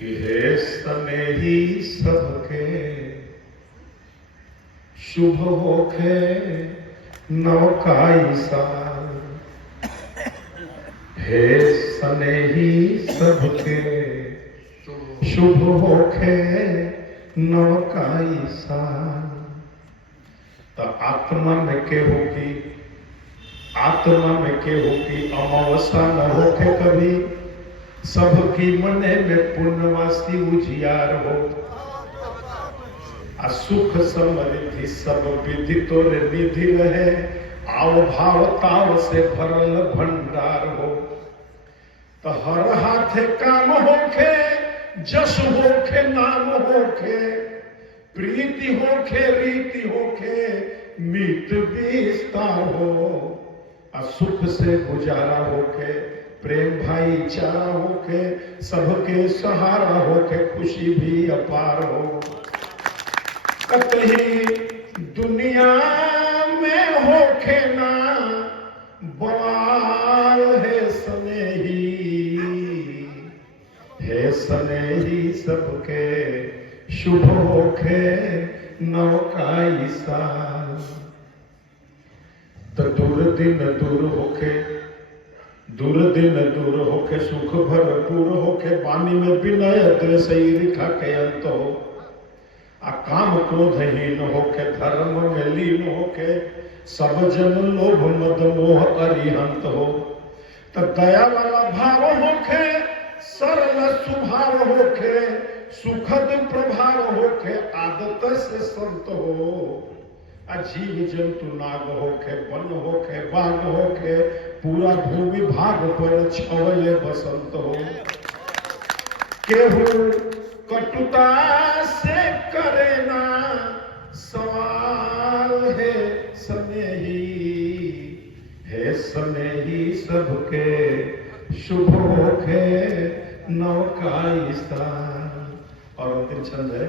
कि हे स्नेही सबके शुभ होखे नवकाई साल। हे स्नेही सबके शुभ होखे नवकाई साल। तो आत्मा में के होगी, आत्मा में के होगी अमावस्या न होके कभी, सबकी मने में पुण्यवासी उजियार हो। सुख समृद्धि सब विधि तोरे निधि रहे, आओ भाव ताव से भरल भंडार हो। तो हर हाथे काम होखे, जस होखे नाम होखे, प्रीति होखे रीति होखे, मीत विस्तार हो। सुख से गुजारा होके, प्रेम भाईचारा होके, सबके सहारा होके, खुशी भी अपार हो। कहीं दुनिया में होके ना बवाल, है स्नेही, है स्नेही सबके शुभ होके नवकाई साल। तो दूर दिन दूर होके, दूर दिन दूर होके, सुख भरपूर होके, वाणी में विनय द्वेष ईर्ष्या के अंत हो। काम क्रोधहीन होके, धर्म में लीन होके, सब जन लोभ मद मोह अरिहंत हो। तो दया वाला भाव होके, सरल स्वभाव होके, सुखद प्रभाव होके, आदत से संत हो। जीव जंतु नाग होके, वन होके, बाग होके, पूरा भूमि भाग पर छवले बसंत हो। केहू कटुता से करे ना सवाल, है स्नेही, है स्नेही सबके शुभ होखे नवकाई साल। और अंतिम छंद है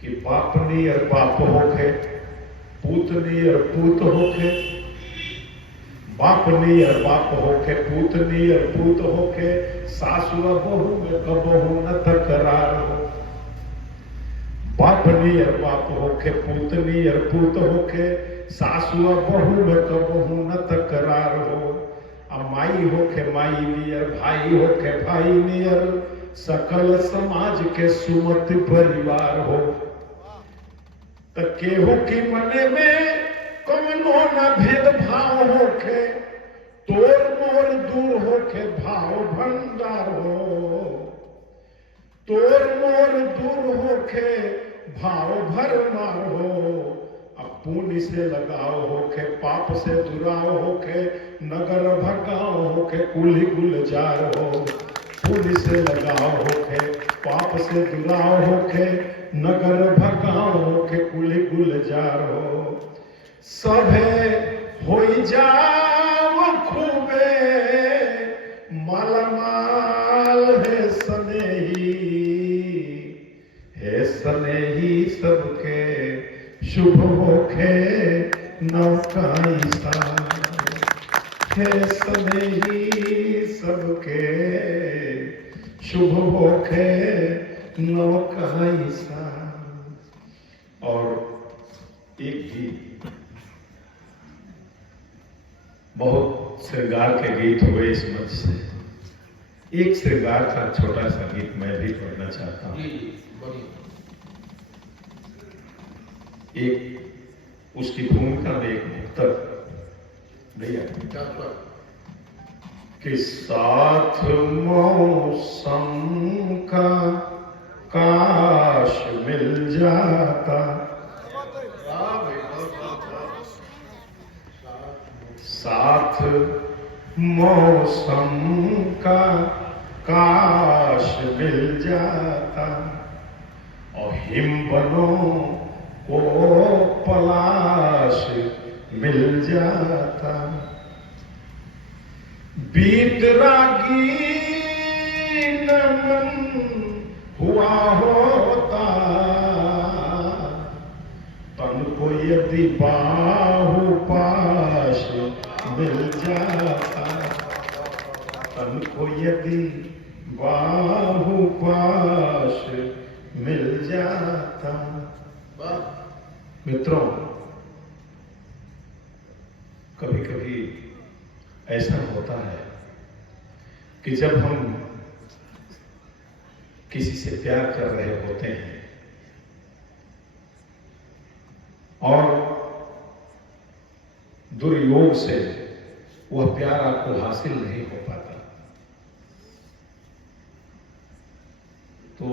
कि बापनी और बाप होखे, पूतनी और पूत होखे, बापनी और बाप होके, पूतनी और पूत होके, सासु और बहू में कबहू न तकरार हो। बापनी और बाप होके, पूतनी और पूत होके, सासु और बहू में कबहू न तकरार हो। माई होके माई नियर, भाई होके भाई नियर, सकल समाज के सुमति परिवार हो। तो केहू की मने में कौनो न भेदभाव होके, तोर मोर दूर होके भाव भंडार हो। तोर मोर दूर होके भाव भरमार हो। अब पुण्य से लगाव होके, पाप से दुराव होके, नगर भगाव होके, कुली गुलजार हो। पुण्य से लगाव होके, पाप से दुराव होके, नगर भगाव होके, कुली गुलजार हो। सभे होई जाओ खूबे मालामाल, है स्नेही, है स्नेही सबके शुभ होखे नवकाई साल। है स्नेही सबके शुभ होखे नवकाई साल। और एक गीत, बहुत श्रृंगार के गीत हुए इस मंच से, एक श्रृंगार का छोटा सा गीत मैं भी पढ़ना चाहता हूँ। एक उसकी भूमिका में एक मुक्तक भैया कि साथ मौसम का काश मिल जाता, साथ मौसम का काश मिल जाता, और हिमबनों को पलाश मिल जाता। बीत रागी नमन हुआ होता, तन को यदि बाहु मिल जाता, तन को यदि बाहु पाश मिल जाता। मित्रों, कभी कभी ऐसा होता है कि जब हम किसी से प्यार कर रहे होते हैं और दुर्योग से वह प्यार आपको हासिल नहीं हो पाता, तो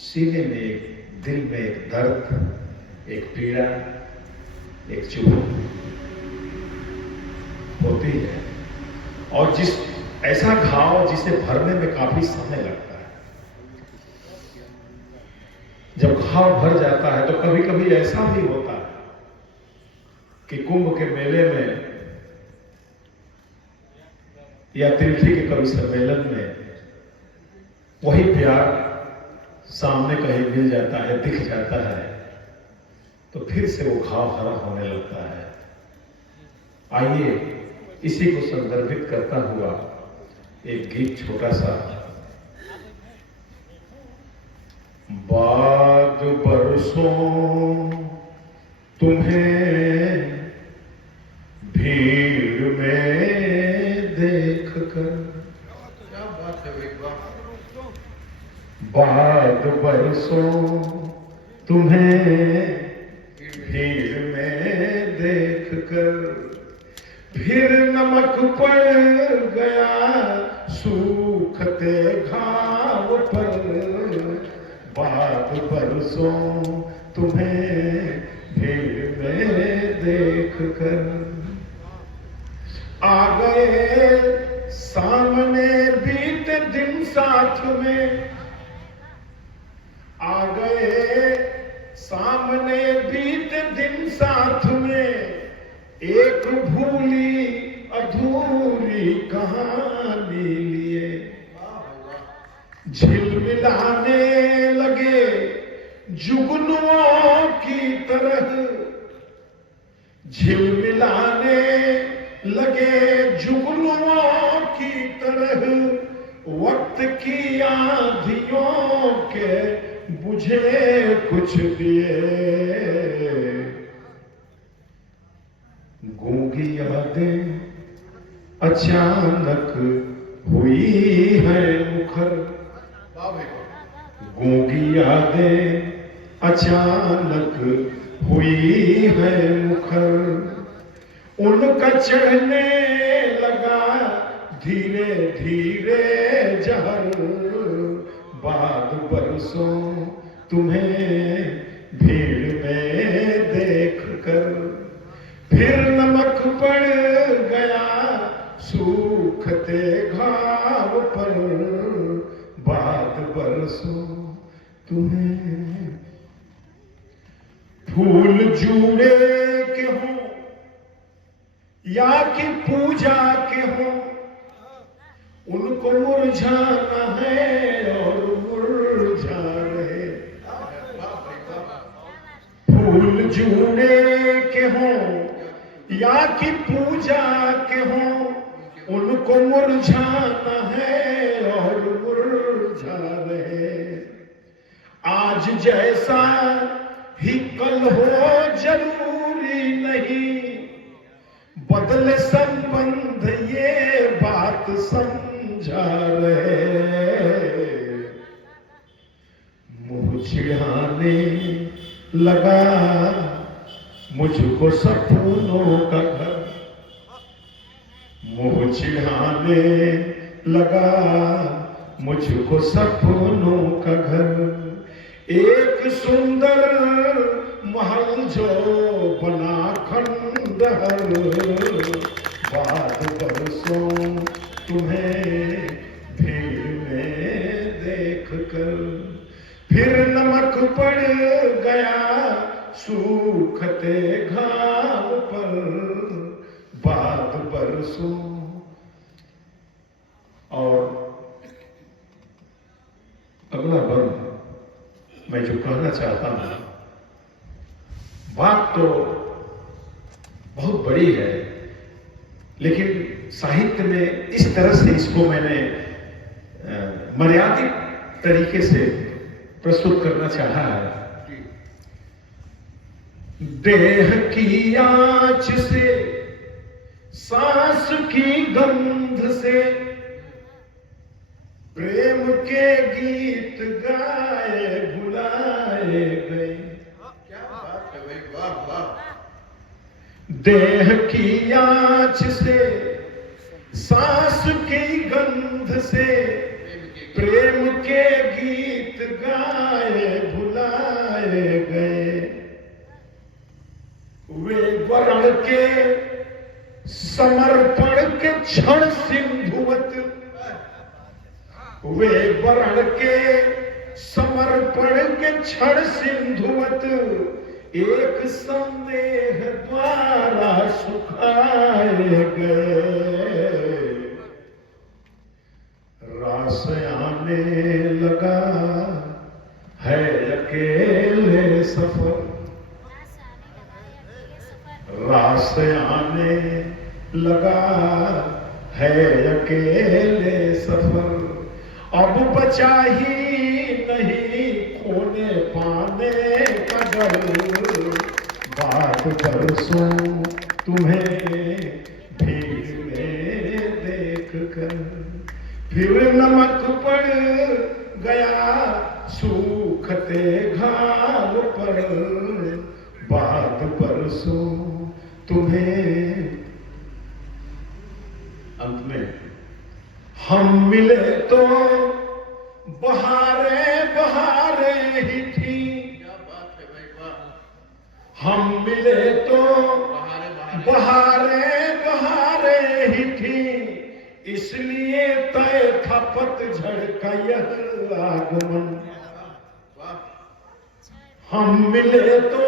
सीने में, दिल में एक दर्द, एक पीड़ा, एक चुभन होती है। और ऐसा घाव जिसे भरने में काफी समय लगता है। जब घाव भर जाता है तो कभी कभी ऐसा भी होता है कि कुंभ के मेले में या तिलठी के कवि सम्मेलन में वही प्यार सामने कहीं मिल जाता है, दिख जाता है, तो फिर से वो घाव हरा होने लगता है। आइए इसी को संदर्भित करता हुआ एक गीत छोटा सा। बाद बरसों तुम्हें भीड़ में देख कर, बाद बरसों तुम्हें भीड़ में देख कर फिर नमक पड़ गया सूखते घाव पर। बाद बरसों तुम्हें भीड़ में देख कर आ गए सामने बीते दिन साथ में, आ गए सामने बीते दिन साथ में, एक भूली अधूरी कहानी लिए झिलमिलाने लगे जुगनुओं की तरह, झिलमिलाने लगे जुगनुओं की तरह, वक्त की आंधियों के बुझे कुछ दिए। गूंगी यादें अचानक हुई है मुखर, गूंगी यादें अचानक हुई है मुखर, उनका चढ़ने लगा धीरे धीरे जहर। बाद बरसों तुम्हें भीड़ में देख कर फिर नमक पड़ गया सूखते घाव पर। बाद बरसों तुम्हें फूल जूड़े के हो या कि पूजा के हो, उनको मुरझाना है और मुरझा रहे। फूल जूड़े के हो या कि पूजा के हो, उनको मुरझाना है और मुरझा रहे। आज जैसा ही कल हो जरूरी नहीं, बदले संबंध ये बात समझा रहे। मुंह चिढ़ाने लगा मुझको सपनों का घर, मुंह चिढ़ाने लगा मुझको सपनों का घर। एक सुंदर महल जो बना खंडहर। बाद बरसों तुम्हें भीड़ में देख कर फिर नमक पड़ गया सूखते घाव पर। बाद बरसों। और अगला बंद मैं जो कहना चाहता हूं, बात तो बहुत बड़ी है, लेकिन साहित्य में इस तरह से इसको मैंने मर्यादित तरीके से प्रस्तुत करना चाहा है। देह की आँच से, सांस की गंध से, प्रेम के गीत गाए भुलाए गए। क्या बात है भाई, वाह वाह। देह की आँच से, सांस की गंध से, प्रेम के गीत गाए भुलाए गए। वे वर्ण के समर्पण के क्षण सिंधुवत, वे वर्ण के समर्पण के क्षण सिंधुवत, एक संदेह द्वारा सुखाए गए। रास आने लगा है अकेले सफर, रास आने लगा है अकेले सफर। अब बचा ही नहीं खोने पाने का डर। बात बरसों तुम्हें भीड़ में देख कर, फिर नमक पड़ गया सूखते घाव पर। बात बरसों तुम्हें। अंत में हम मिले तो बहारे बहारे ही थी। क्या बात है भाई, वाह। हम मिले तो बहारे बहारे ही थी, इसलिए तय था पतझड़ का यह आगमन। हम मिले तो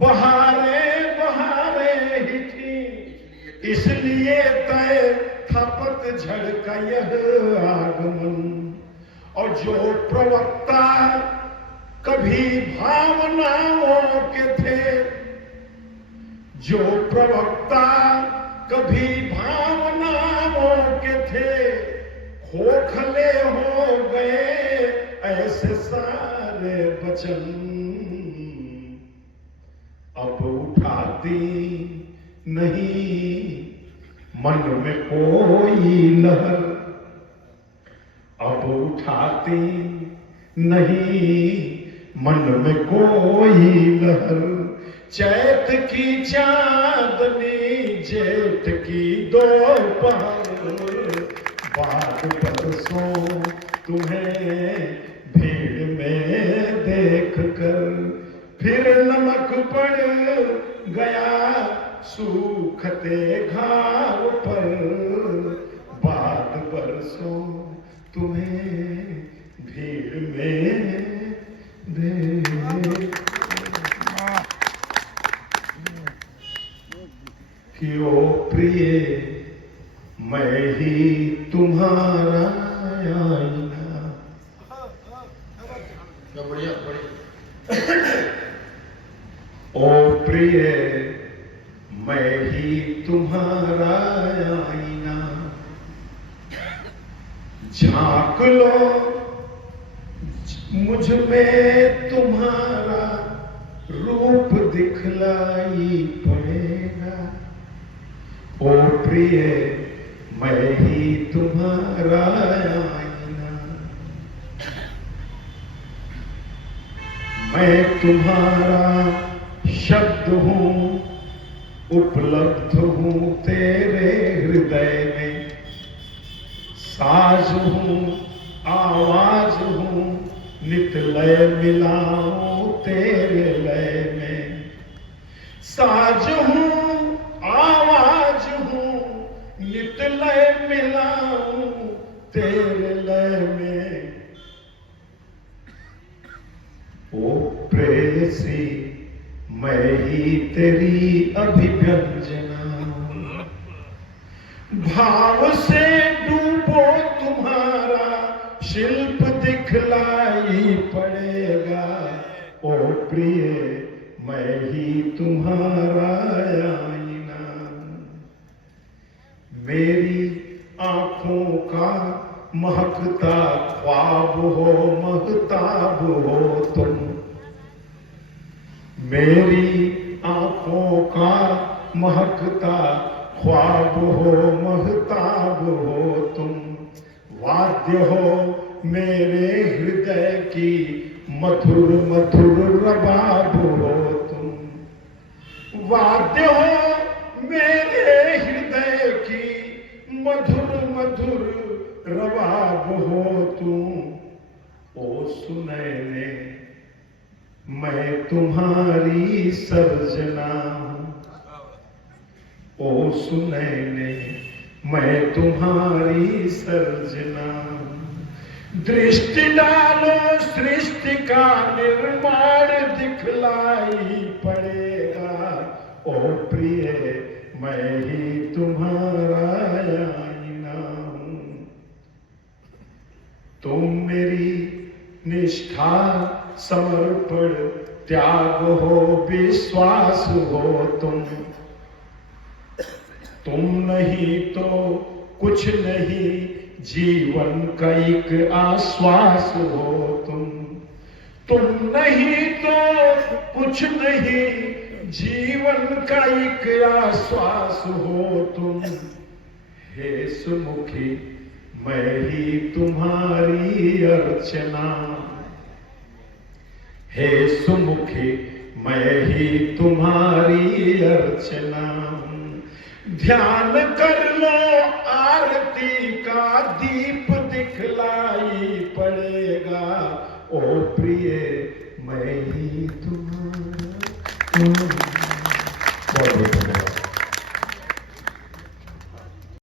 बहारे बहारे ही थी, इसलिए तय था पतझड़ का यह आगमन। और जो प्रवक्ता कभी भावनाओं के थे, जो प्रवक्ता कभी भावनाओं के थे, खोखले हो गए ऐसे सारे वचन। अब उठाती नहीं मन में कोई लहर, अब उठाती नहीं मन में कोई लहर। चैत की चांदनी जेठ की दोपहर, बात बरसों तुम्हें भीड़ में देख कर, फिर नमक पड़ गया सूखते घाव पर। बात बरसों तुम्हें भीड़ में देख कि ओ प्रिय मैं ही तुम्हारा आईना। बढ़िया बढ़िया। ओ प्रिय मैं ही तुम्हारा आईना, झांक लो मुझ में तुम्हारा रूप दिखलाई पड़ेगा। ओ प्रिय मैं ही तुम्हारा आईना, मैं तुम्हारा शब्द हूँ, उपलब्ध हूँ तेरे हृदय में। साज हूँ आवाज हूँ, नित लय मिलाऊं तेरे लय में। साज हूँ आवाज हूँ, नित लय मिलाऊं तेरे लय में। ओ प्रेयसी मैं ही तेरी अभिव्यंजना, भाव से डूबो तुम्हारा शिल्प दिखलाई पड़ेगा। ओ प्रिय मैं ही तुम्हारा आईना, मेरी आंखों का महकता हो महताब हो तुम, मेरी आंखों का महकता ख्वाब हो महताब हो तुम, वाद्य हो मेरे हृदय की मधुर मधुर रबाब हो तुम, वाद्य हो मेरे हृदय की मधुर मधुर रबाब हो तुम। ओ सुनैने मैं तुम्हारी सर्जना हूँ, ओ सुनैने मैं तुम्हारी सर्जना हूँ। दृष्टि डालो सृष्टि का निर्माण दिखलाई पड़ेगा, ओ प्रिय मैं ही तुम्हारा आईना हूँ। तुम मेरी निष्ठा समर्पण त्याग हो विश्वास हो तुम नहीं तो कुछ नहीं जीवन का एक आश्वास हो तुम नहीं तो कुछ नहीं जीवन का एक आश्वास हो तुम। हे सुमुखी मैं ही तुम्हारी अर्चना, हे सुमुखी मैं ही तुम्हारी अर्चना। ध्यान कर लो आरती का दीप दिखलाई पड़ेगा, ओ प्रिय मैं ही तुम्हारा।